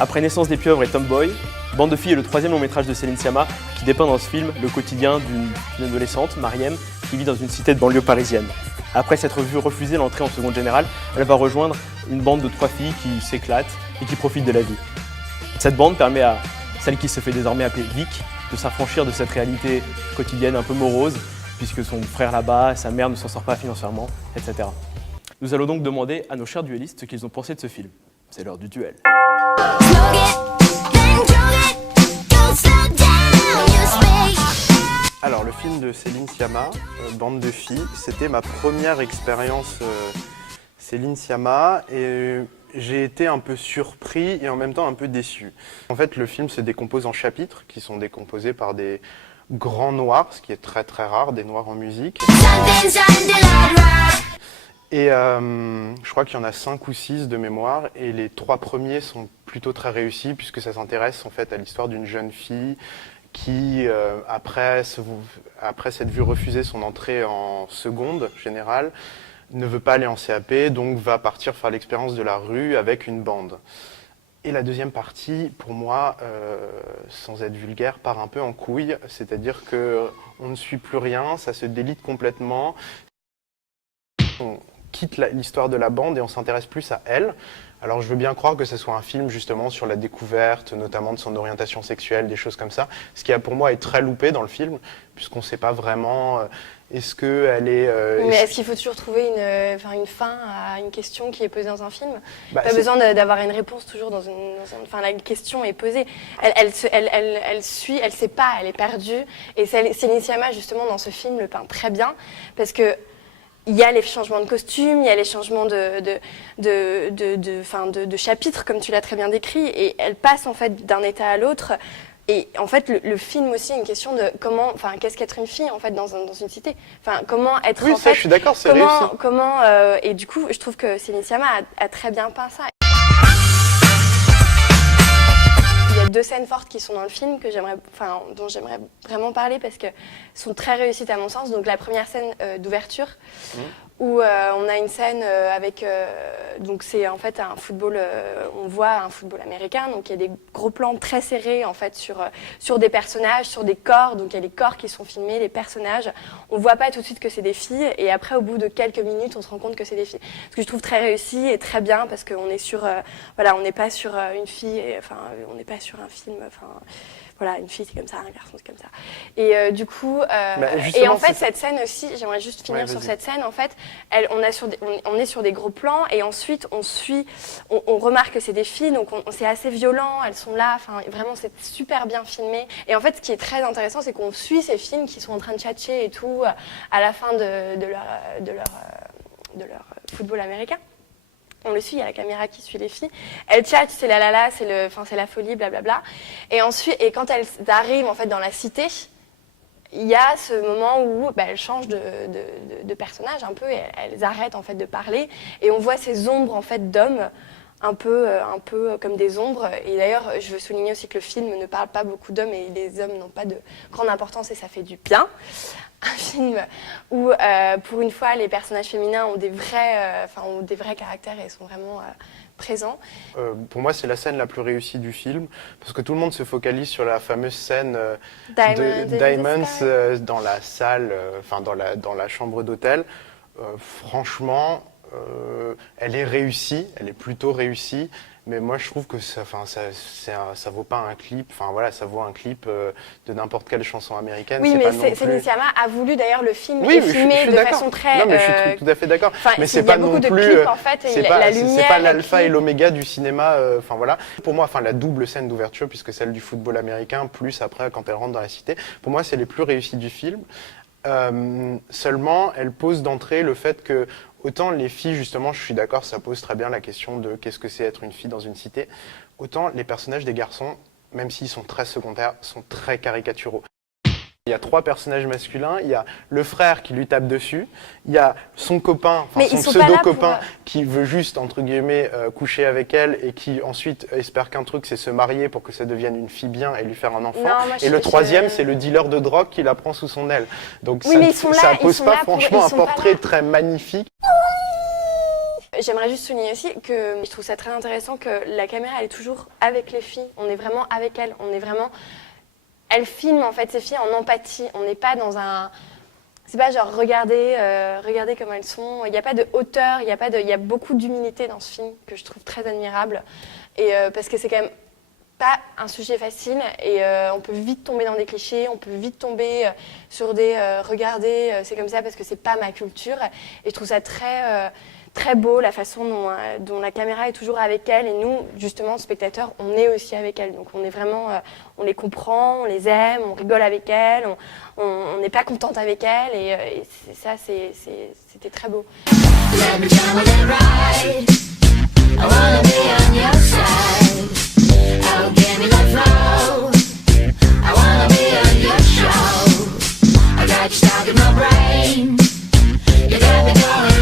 Après Naissance des pieuvres et Tomboy, Bande de filles est le troisième long métrage de Céline Sciamma qui dépeint dans ce film le quotidien d'une adolescente, Mariem, qui vit dans une cité de banlieue parisienne. Après s'être vue refuser l'entrée en seconde générale, elle va rejoindre une bande de 3 filles qui s'éclatent et qui profitent de la vie. Cette bande permet à celle qui se fait désormais appeler Vic de s'affranchir de cette réalité quotidienne un peu morose, puisque son frère là-bas, sa mère ne s'en sort pas financièrement, etc. Nous allons donc demander à nos chers duellistes ce qu'ils ont pensé de ce film. C'est l'heure du duel. Alors le film de Céline Sciamma, Bande de filles, c'était ma première expérience Céline Sciamma et j'ai été un peu surpris et en même temps un peu déçu. En fait le film se décompose en chapitres qui sont décomposés par des grands noirs, ce qui est très très rare, des noirs en musique. Et je crois qu'il y en a 5 ou 6 de mémoire et les 3 premiers sont plutôt très réussis puisque ça s'intéresse en fait à l'histoire d'une jeune fille qui, après s'être vue refuser son entrée en seconde générale, ne veut pas aller en CAP, donc va partir faire l'expérience de la rue avec une bande. Et la deuxième partie, pour moi, sans être vulgaire, part un peu en couille, c'est-à-dire qu'on ne suit plus rien, ça se délite complètement. On quitte l'histoire de la bande et on s'intéresse plus à elle. Alors je veux bien croire que ce soit un film justement sur la découverte, notamment de son orientation sexuelle, des choses comme ça. Ce qui a pour moi est très loupé dans le film, puisqu'on ne sait pas vraiment est-ce qu'elle est... Mais est-ce qu'il faut toujours trouver une fin à une question qui est posée dans un film? Pas besoin d'avoir une réponse toujours dans une... Enfin, la question est posée. Elle suit, elle sait pas, elle est perdue. Et Céline Sciamma, justement, dans ce film, le peint très bien, parce que il y a les changements de costumes, il y a les changements de chapitres, comme tu l'as très bien décrit, et elle passe en fait d'un état à l'autre. Et en fait, le film aussi est une question de comment, qu'est-ce qu'être une fille en fait dans une cité. Enfin, comment être oui, en ça, fait. Je suis d'accord, c'est réussi. Et du coup, je trouve que Céline Sciamma a très bien peint ça. Il y a 2 scènes fortes qui sont dans le film dont j'aimerais vraiment parler parce que sont très réussites à mon sens. Donc la première scène d'ouverture où on a une scène avec donc c'est en fait un football, on voit un football américain, donc il y a des gros plans très serrés en fait sur des personnages, sur des corps, donc il y a les corps qui sont filmés, les personnages. On voit pas tout de suite que c'est des filles et après au bout de quelques minutes on se rend compte que c'est des filles. Ce que je trouve très réussi et très bien parce qu'on est sur on n'est pas sur une fille, on n'est pas sur un film, voilà, une fille c'est comme ça, un garçon c'est comme ça. Et du coup, et en fait cette scène aussi, j'aimerais juste finir sur cette scène. En fait, on est sur des gros plans et ensuite on remarque que c'est des filles, donc c'est assez violent, elles sont là, enfin vraiment c'est super bien filmé. Et en fait, ce qui est très intéressant, c'est qu'on suit ces filles qui sont en train de tchatcher et tout à la fin de leur football américain. On le suit, il y a la caméra qui suit les filles. Elles tchatchent, c'est la c'est la folie, blablabla. Et ensuite, quand elles arrivent en fait dans la cité, il y a ce moment où elles changent de personnage un peu et elles arrêtent en fait de parler et on voit ces ombres en fait d'hommes un peu comme des ombres. Et d'ailleurs, je veux souligner aussi que le film ne parle pas beaucoup d'hommes et les hommes n'ont pas de grande importance et ça fait du bien. Un film où, pour une fois, les personnages féminins ont des vrais caractères et sont vraiment présents. Pour moi, c'est la scène la plus réussie du film, parce que tout le monde se focalise sur la fameuse scène de Diamonds dans la salle, dans la chambre d'hôtel. Franchement, elle est réussie, elle est plutôt réussie. Mais moi, je trouve que ça vaut pas un clip. Enfin voilà, ça vaut un clip de n'importe quelle chanson américaine. Oui, mais Céline Sciamma a voulu d'ailleurs le film est filmé de façon très. Non, mais je suis tout à fait d'accord. Mais c'est pas non plus. En fait, c'est pas l'alpha et l'oméga du cinéma. Enfin voilà. Pour moi, la double scène d'ouverture, puisque celle du football américain, plus après quand elle rentre dans la cité, pour moi, c'est les plus réussies du film. Seulement, elle pose d'entrée le fait que autant les filles, justement, je suis d'accord, ça pose très bien la question de qu'est-ce que c'est être une fille dans une cité, autant les personnages des garçons, même s'ils sont très secondaires, sont très caricaturaux. Il y a 3 personnages masculins, il y a le frère qui lui tape dessus, il y a son copain, son pseudo-copain qui veut juste, entre guillemets, coucher avec elle et qui ensuite espère qu'un truc, c'est se marier pour que ça devienne une fille bien et lui faire un enfant. Et le troisième, c'est le dealer de drogue qui la prend sous son aile. Donc ça pose pas franchement un portrait très magnifique. J'aimerais juste souligner aussi que je trouve ça très intéressant que la caméra elle est toujours avec les filles. On est vraiment avec elles. Elle filme en fait ces filles en empathie. On n'est pas dans un... C'est pas genre regardez comme elles sont. Il n'y a pas de hauteur, il y a beaucoup d'humilité dans ce film que je trouve très admirable. Et parce que c'est quand même pas un sujet facile et on peut vite tomber dans des clichés, on peut vite tomber sur des regardez, c'est comme ça parce que c'est pas ma culture. Et je trouve ça très beau la façon dont la caméra est toujours avec elle et nous, justement, spectateurs, on est aussi avec elle. Donc on est vraiment, on les comprend, on les aime, on rigole avec elles, on n'est pas contente avec elles et ça, c'était très beau. Let me come and ride. I wanna be on your side. Oh, give me the flow. I wanna be on your show. I got you stuck in my brain. You got me going.